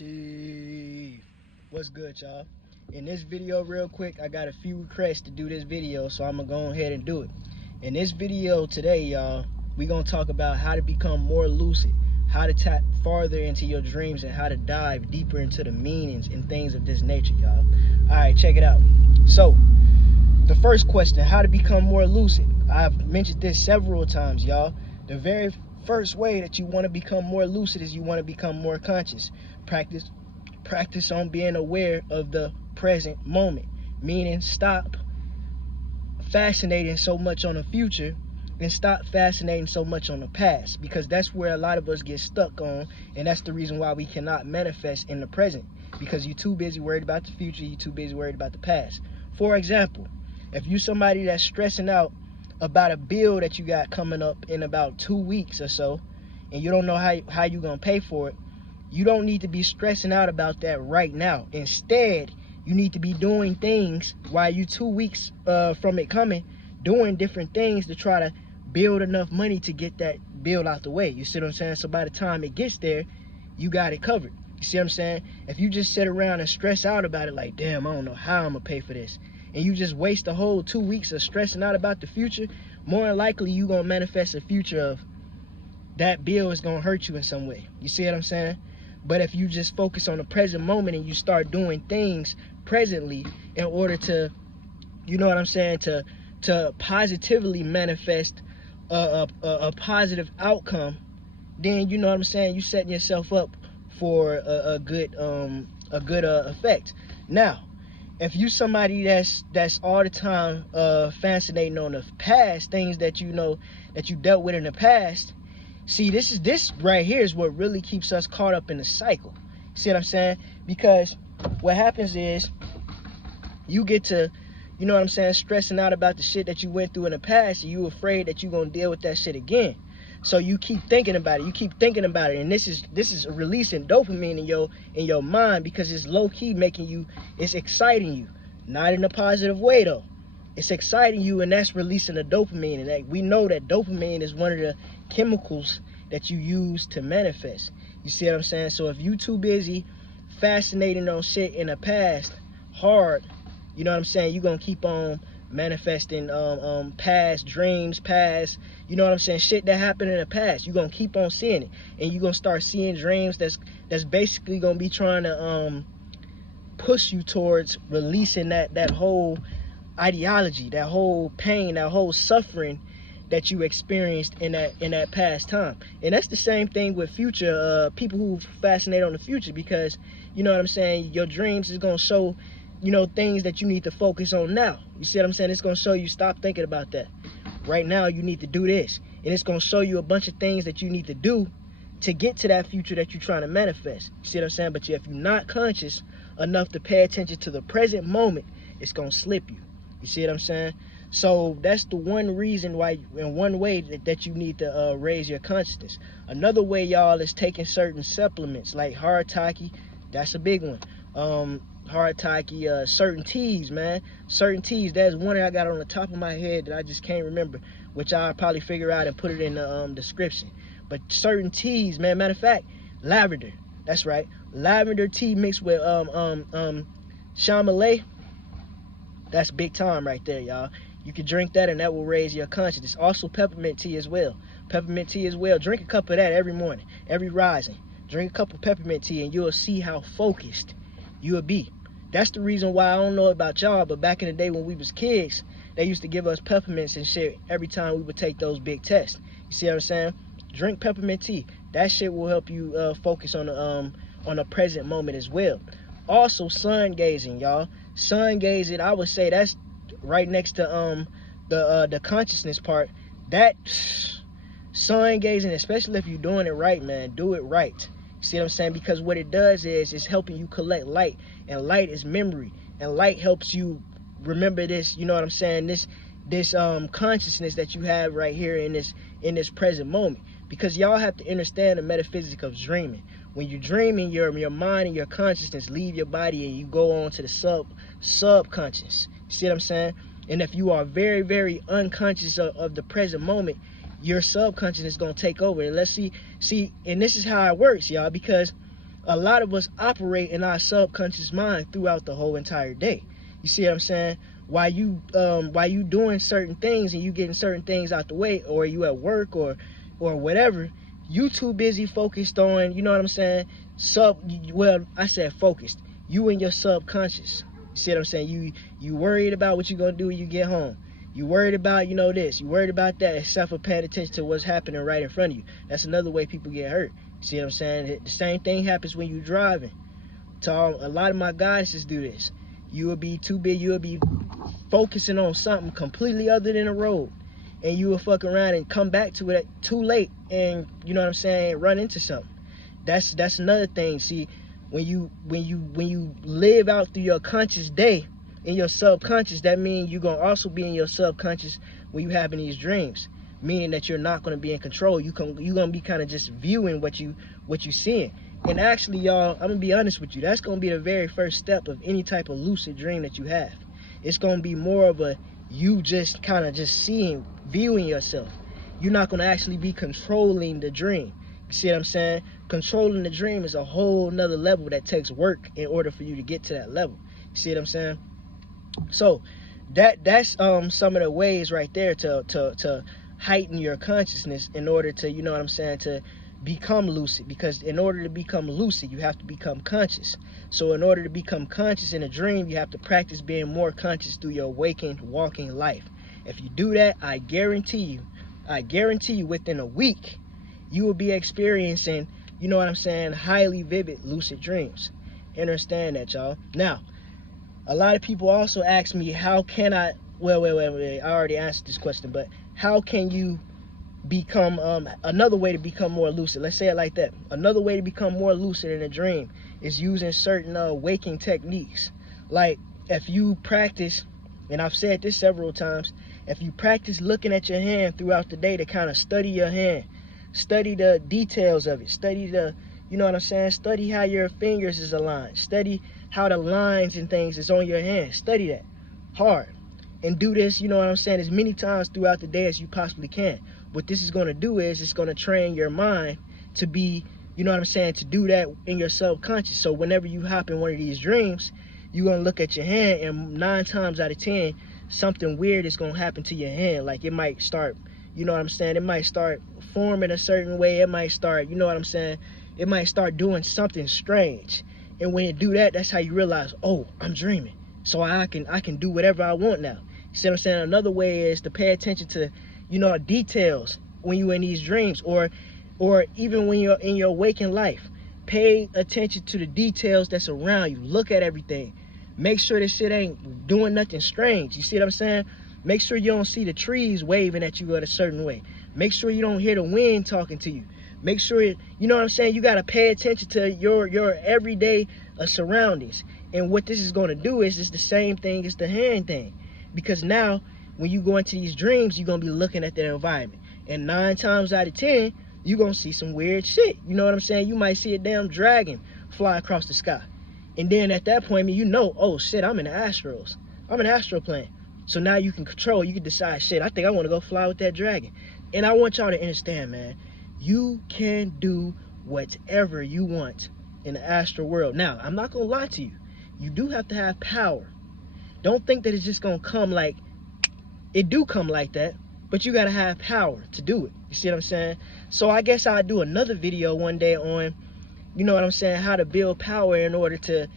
Chief, what's good, y'all? In this video, real quick, I got a few requests to do this video, so I'm gonna go ahead and do it. In this video today, y'all, we gonna talk about how to become more lucid, how to tap farther into your dreams, and how to dive deeper into the meanings and things of this nature, y'all. All right, check it out. So, the first question, how to become more lucid. I've mentioned this several times, y'all. The very first way that you want to become more lucid is you want to become more conscious. Practice on being aware of the present moment, meaning stop fascinating so much on the future and stop fascinating so much on the past, because that's where a lot of us get stuck on, and that's the reason why we cannot manifest in the present, because you're too busy worried about the future, you're too busy worried about the past. For example, if you're somebody that's stressing out about a bill that you got coming up in about 2 weeks or so, and you don't know how you're gonna pay for it, you don't need to be stressing out about that right now. Instead, you need to be doing things while you 2 weeks from it coming, doing different things to try to build enough money to get that bill out the way. You see what I'm saying? So by the time it gets there, you got it covered. You see what I'm saying? If you just sit around and stress out about it like, damn, I don't know how I'm gonna pay for this, and you just waste the whole 2 weeks of stressing out about the future, more than likely you gonna manifest a future of that bill is gonna hurt you in some way. You see what I'm saying? But if you just focus on the present moment and you start doing things presently in order to, you know what I'm saying, to positively manifest a positive outcome, then you know what I'm saying, you setting yourself up for a good effect. Now, if you somebody that's all the time fascinating on the past, things that you know that you dealt with in the past, see, this right here is what really keeps us caught up in the cycle. See what I'm saying? Because what happens is you get to, you know what I'm saying, stressing out about the shit that you went through in the past, and you afraid that you're gonna deal with that shit again. So you keep thinking about it, and this is releasing dopamine in your mind, because it's low-key making you, it's exciting you. Not in a positive way though. It's exciting you, and that's releasing the dopamine. And we know that dopamine is one of the chemicals that you use to manifest. You see what I'm saying? So if you too busy fascinating on shit in the past hard, you know what I'm saying, you're gonna keep on manifesting past dreams, past, you know what I'm saying, shit that happened in the past. You're gonna keep on seeing it, and you're gonna start seeing dreams that's basically gonna be trying to push you towards releasing that whole ideology, that whole pain, that whole suffering that you experienced in that past time. And that's the same thing with future people who fascinate on the future, because you know what I'm saying, your dreams is gonna show, you know, things that you need to focus on now. You see what I'm saying? It's gonna show you, stop thinking about that. Right now you need to do this. And it's gonna show you a bunch of things that you need to do to get to that future that you're trying to manifest. You see what I'm saying? But if you're not conscious enough to pay attention to the present moment, it's gonna slip you. You see what I'm saying? So that's the one reason why, in one way that you need to raise your consciousness. Another way, y'all, is taking certain supplements like hard taki. That's a big one. Hard taki, certain teas, man. Certain teas. There's one that I got on the top of my head that I just can't remember, which I'll probably figure out and put it in the description. But certain teas, man. Matter of fact, lavender. That's right. Lavender tea mixed with chamalay. That's big time right there, y'all. You can drink that, and that will raise your consciousness. Also, peppermint tea as well. Peppermint tea as well. Drink a cup of that every morning, every rising. Drink a cup of peppermint tea, and you'll see how focused you'll be. That's the reason why, I don't know about y'all, but back in the day when we was kids, they used to give us peppermints and shit every time we would take those big tests. You see what I'm saying? Drink peppermint tea. That shit will help you focus on the present moment as well. Also, sun gazing, y'all. Sun gazing, I would say that's right next to the consciousness part. That sun gazing, especially if you're doing it right, man, do it right. See what I'm saying? Because what it does is it's helping you collect light, and light is memory, and light helps you remember this, you know what I'm saying, this consciousness that you have right here in this present moment. Because y'all have to understand the metaphysics of dreaming. When you're dreaming, your mind and your consciousness leave your body, and you go on to the subconscious. You see what I'm saying? And if you are very, very unconscious of the present moment, your subconscious is going to take over. And let's see, and this is how it works, y'all, because a lot of us operate in our subconscious mind throughout the whole entire day. You see what I'm saying? While you doing certain things and you getting certain things out the way, or you at work or whatever, you too busy focused on, you know what I'm saying, well, I said focused. You in your subconscious. You see what I'm saying? You worried about what you're gonna do when you get home. You worried about, you know, this. You worried about that, except for paying attention to what's happening right in front of you. That's another way people get hurt. You see what I'm saying? The same thing happens when you're driving. A lot of my goddesses do this. You will be too big. You will be focusing on something completely other than the road, and you will fuck around and come back to it too late, and you know what I'm saying, run into something. That's another thing. See, when you live out through your conscious day in your subconscious, that means you're gonna also be in your subconscious when you having these dreams, meaning that you're not gonna be in control. You're gonna be kind of just viewing what you seeing. And actually, y'all, I'm gonna be honest with you, that's gonna be the very first step of any type of lucid dream that you have. It's gonna be more of a you just kind of just seeing, viewing yourself. You're not gonna actually be controlling the dream. You see what I'm saying? Controlling the dream is a whole nother level that takes work in order for you to get to that level. You see what I'm saying? So that's some of the ways right there to heighten your consciousness in order to, you know what I'm saying, to become lucid. Because in order to become lucid, you have to become conscious. So in order to become conscious in a dream, you have to practice being more conscious through your waking, walking life. If you do that, I guarantee you within a week, you will be experiencing, you know what I'm saying, highly vivid lucid dreams. Understand that, y'all. Now, a lot of people also ask me, how can I, wait, I already answered this question, but how can you become, another way to become more lucid, let's say it like that, another way to become more lucid in a dream is using certain waking techniques. Like, if you practice, and I've said this several times, if you practice looking at your hand throughout the day to kind of study your hand, study the details of it, study the, you know what I'm saying, study how your fingers is aligned, study how the lines and things is on your hand, study that hard, and do this, you know what I'm saying, as many times throughout the day as you possibly can. What this is going to do is it's going to train your mind to be, you know what I'm saying, to do that in your subconscious. So whenever you hop in one of these dreams, you're going to look at your hand, and 9 times out of 10, something weird is going to happen to your hand. Like, it might start, you know what I'm saying, it might start forming a certain way. It might start, you know what I'm saying, it might start doing something strange. And when you do that, that's how you realize, oh, I'm dreaming. So I can do whatever I want now. You see what I'm saying? Another way is to pay attention to, you know, details when you're in these dreams, or even when you're in your waking life. Pay attention to the details that's around you. Look at everything. Make sure this shit ain't doing nothing strange. You see what I'm saying? Make sure you don't see the trees waving at you in a certain way. Make sure you don't hear the wind talking to you. Make sure, you know what I'm saying, you got to pay attention to your everyday surroundings. And what this is going to do is it's the same thing as the hand thing. Because now, when you go into these dreams, you're going to be looking at that environment. And 9 times out of 10, you're going to see some weird shit. You know what I'm saying? You might see a damn dragon fly across the sky. And then at that point, you know, oh shit, I'm in the Astros. I'm in the astral plane. So now you can control, you can decide, shit, I think I want to go fly with that dragon. And I want y'all to understand, man, you can do whatever you want in the astral world. Now, I'm not going to lie to you. You do have to have power. Don't think that it's just going to come like, it do come like that, but you got to have power to do it. You see what I'm saying? So I guess I'll do another video one day on, you know what I'm saying, how to build power in order to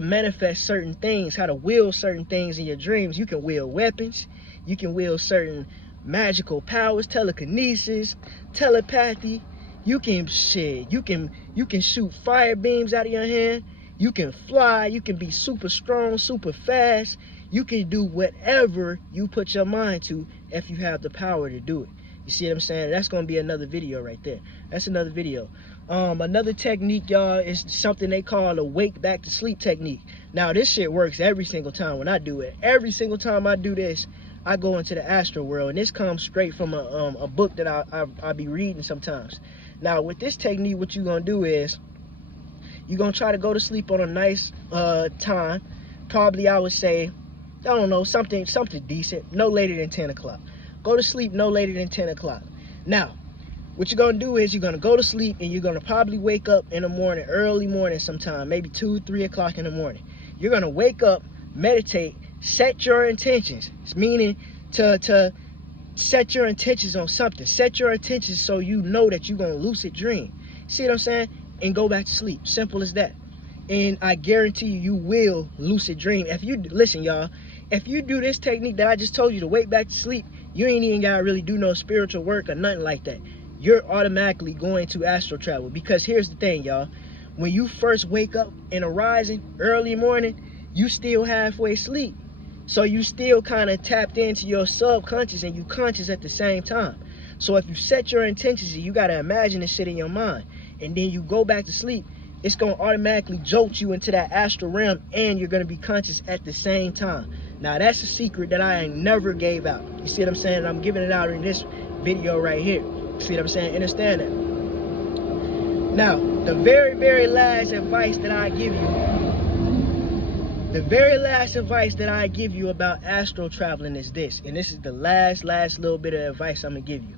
manifest certain things, how to wield certain things in your dreams. You can wield weapons. You can wield certain magical powers, telekinesis, telepathy. You can shoot fire beams out of your hand. You can fly. You can be super strong, super fast. You can do whatever you put your mind to if you have the power to do it. You see what I'm saying? That's going to be another video right there. That's another video. Another technique, y'all, is something they call a wake back to sleep technique. Now, this shit works every single time when I do it. Every single time I do this, I go into the astral world. And this comes straight from a book that I'll be reading sometimes. Now, with this technique, what you're going to do is you're going to try to go to sleep on a nice time. Probably, I would say, I don't know, something decent, no later than 10 o'clock. Go to sleep no later than 10 o'clock. Now, what you're gonna do is you're gonna go to sleep, and you're gonna probably wake up in the morning, early morning sometime, maybe 2-3 o'clock in the morning. You're gonna wake up, meditate, set your intentions. It's meaning to set your intentions on something. Set your intentions so you know that you're gonna lucid dream. See what I'm saying? And go back to sleep. Simple as that. And I guarantee you, you will lucid dream. If you listen, y'all, if you do this technique that I just told you to wake back to sleep, you ain't even gotta really do no spiritual work or nothing like that. You're automatically going to astral travel. Because here's the thing, y'all. When you first wake up in a rising early morning, you still halfway asleep. So you still kind of tapped into your subconscious, and you conscious at the same time. So if you set your intentions, you got to imagine this shit in your mind, and then you go back to sleep, it's going to automatically jolt you into that astral realm, and you're going to be conscious at the same time. Now, that's a secret that I ain't never gave out. You see what I'm saying? I'm giving it out in this video right here. See what I'm saying? Understand that. Now, the very, very last advice that I give you, about astral traveling is this, and this is the last little bit of advice I'm gonna give you,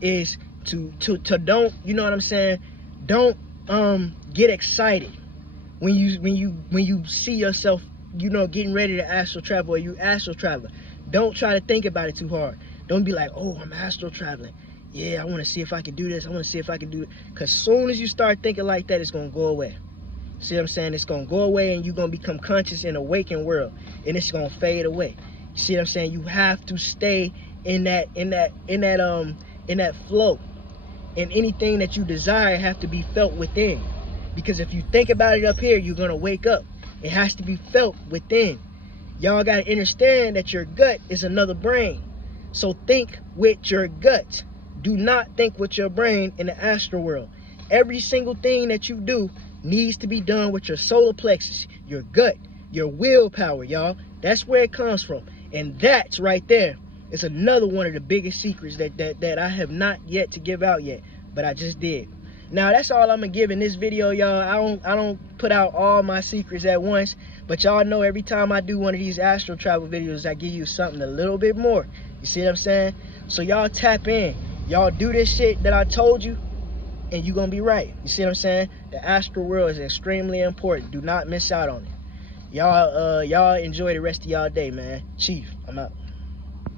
is to don't, you know what I'm saying, don't get excited when you see yourself, you know, getting ready to astral travel, or you astral traveling. Don't try to think about it too hard. Don't be like, oh, I'm astral traveling. Yeah, I want to see if I can do this. I want to see if I can do it. Because soon as you start thinking like that, it's going to go away. See what I'm saying? It's going to go away, and you're going to become conscious in a waking world, and it's going to fade away. You see what I'm saying? You have to stay in that flow. And anything that you desire have to be felt within. Because if you think about it up here, you're going to wake up. It has to be felt within. Y'all got to understand that your gut is another brain. So think with your gut. Do not think with your brain in the astral world. Every single thing that you do needs to be done with your solar plexus, your gut, your willpower, y'all. That's where it comes from. And that's right there is another one of the biggest secrets that I have not yet to give out yet, but I just did. Now, that's all I'm gonna give in this video, y'all. I don't put out all my secrets at once, but y'all know every time I do one of these astral travel videos, I give you something a little bit more. You see what I'm saying? So y'all tap in. Y'all do this shit that I told you, and you're gonna be right. You see what I'm saying? The astral world is extremely important. Do not miss out on it. Y'all enjoy the rest of y'all day, man. Chief, I'm out.